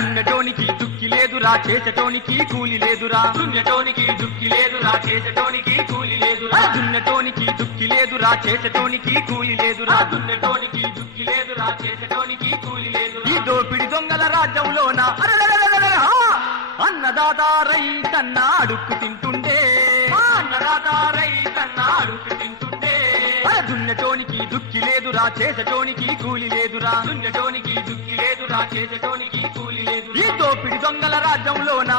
దున్నటోనికి దుక్కి లేదురా చేసటోనికి కూలి లేదురా దున్నటోనికి దుక్కి లేదురా చేసటోనికి కూలి లేదురా దున్నటోనికి దుక్కి లేదురా చేసటోనికి కూలి లేదురా దున్నటోనికి దుక్కి లేదురా చేసటోనికి కూలి లేదురా ఈ దోపిడి దొంగల రాజ్యంలోన అన్నదాత రైతన్న అడుక్కు తింటుండే అన్నదాత రైతన్న అడుక్కు తింటుండే దున్నటోనికి దుక్కి లేదురా చేసటోనికి కూలి లేదురా దున్నటోనికి దుక్కి లేదురా చేసటోనికి కూలి లేదు ఈ దోపిడి దొంగల రాజ్యంలోన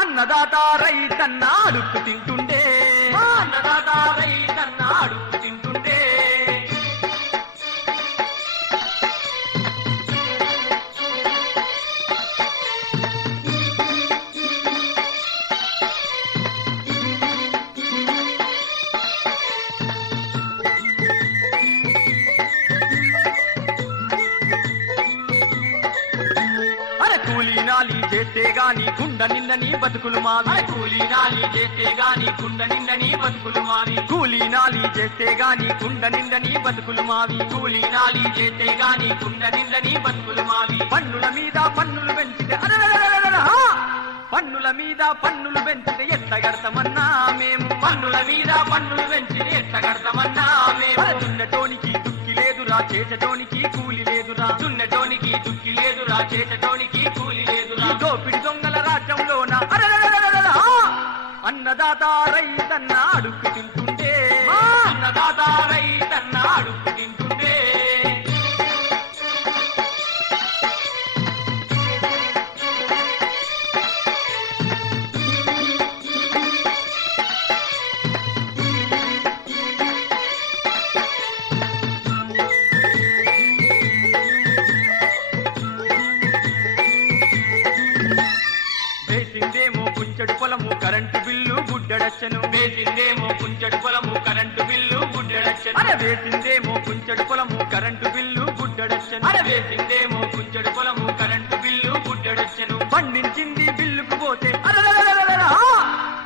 అన్నదాత రైతన్న అడుక్కు తింటుండే అన్నదాత రైతన్న అడుక్కు తింటుండే కూలీనాలి చేస్తే గాని కుండ నిందని బతుకులు మావి కూలీనాలి చేస్తే గాని కుండ నిందని బతుకులు మావి కూలీనాలి చేస్తే గాని కుండ నిందని బతుకులు మావి కూలీనాలి చేస్తే గాని కుండ నిందని బతుకులు మావి పన్నుల మీద పన్నులు పెంచితే పన్నుల మీద పన్నులు పెంచితే ఎట్ట కడతామన్నా మేము పన్నుల మీద పన్నులు పెంచితే ఎట్ట కడతామన్నా మేము దున్నటోనికి దుక్కి లేదురా చేసటోనికి కూలి లేదురా దున్నటోనికి దుక్కి లేదురా చేసటోనికి కూలి లేదురా ఈ దోపిడి దొంగల రాజ్యంలోన అన్నదాత రైతన్న అడుక్కు తింటుండే అన్నదాత రైతన్న అడుక్కు తింటుండే వేసిందేమో కుంచెడు పొలము కరెంటు బిల్లు గుడ్డడచ్చను వేసిందేమో కుంచెడు పొలము కరెంటు బిల్లు గుడ్డడచ్చను వేసిందేమో కుంచెడు పొలము కరెంటు బిల్లు గుడ్డడచ్చను వేసిందేమో కుంచెడు పొలము కరెంటు బిల్లు గుడ్డడచ్చను పండించింది బిల్లుకు పోతే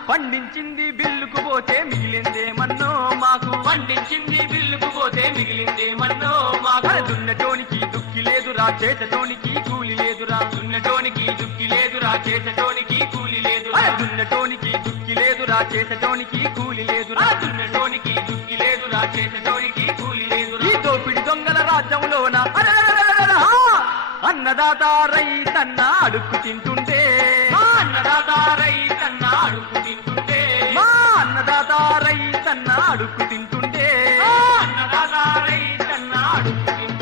పండించింది బిల్లుకు పోతే మిగిలిందేమన్నో మాకు పండించింది బిల్లుకు పోతే మిగిలిందేమన్నో మాకు దున్నటోనికి దుక్కి లేదురా చేసటోనికి కూలి లేదురా దున్నటోనికి దుక్కి లేదురా చేసటోనికి కూలి లేదురా దున్నటోనికి దుక్కి లేదురా చేసటోనికి కూలి లేదురా దున్నటోనికి దుక్కి లేదురా చేసటోనికి కూలి లేదురా ఈ దోపిడి దొంగల రాజ్యంలోన అన్నదాత రైతన్న అడుక్కు తింటుండే అన్నదాత రైతన్న అడుక్కు తింటుండే అన్నదాత రైతన్న అడుక్కు తింటుండే అన్నదాత రైతన్న అడుక్కు తింటుండే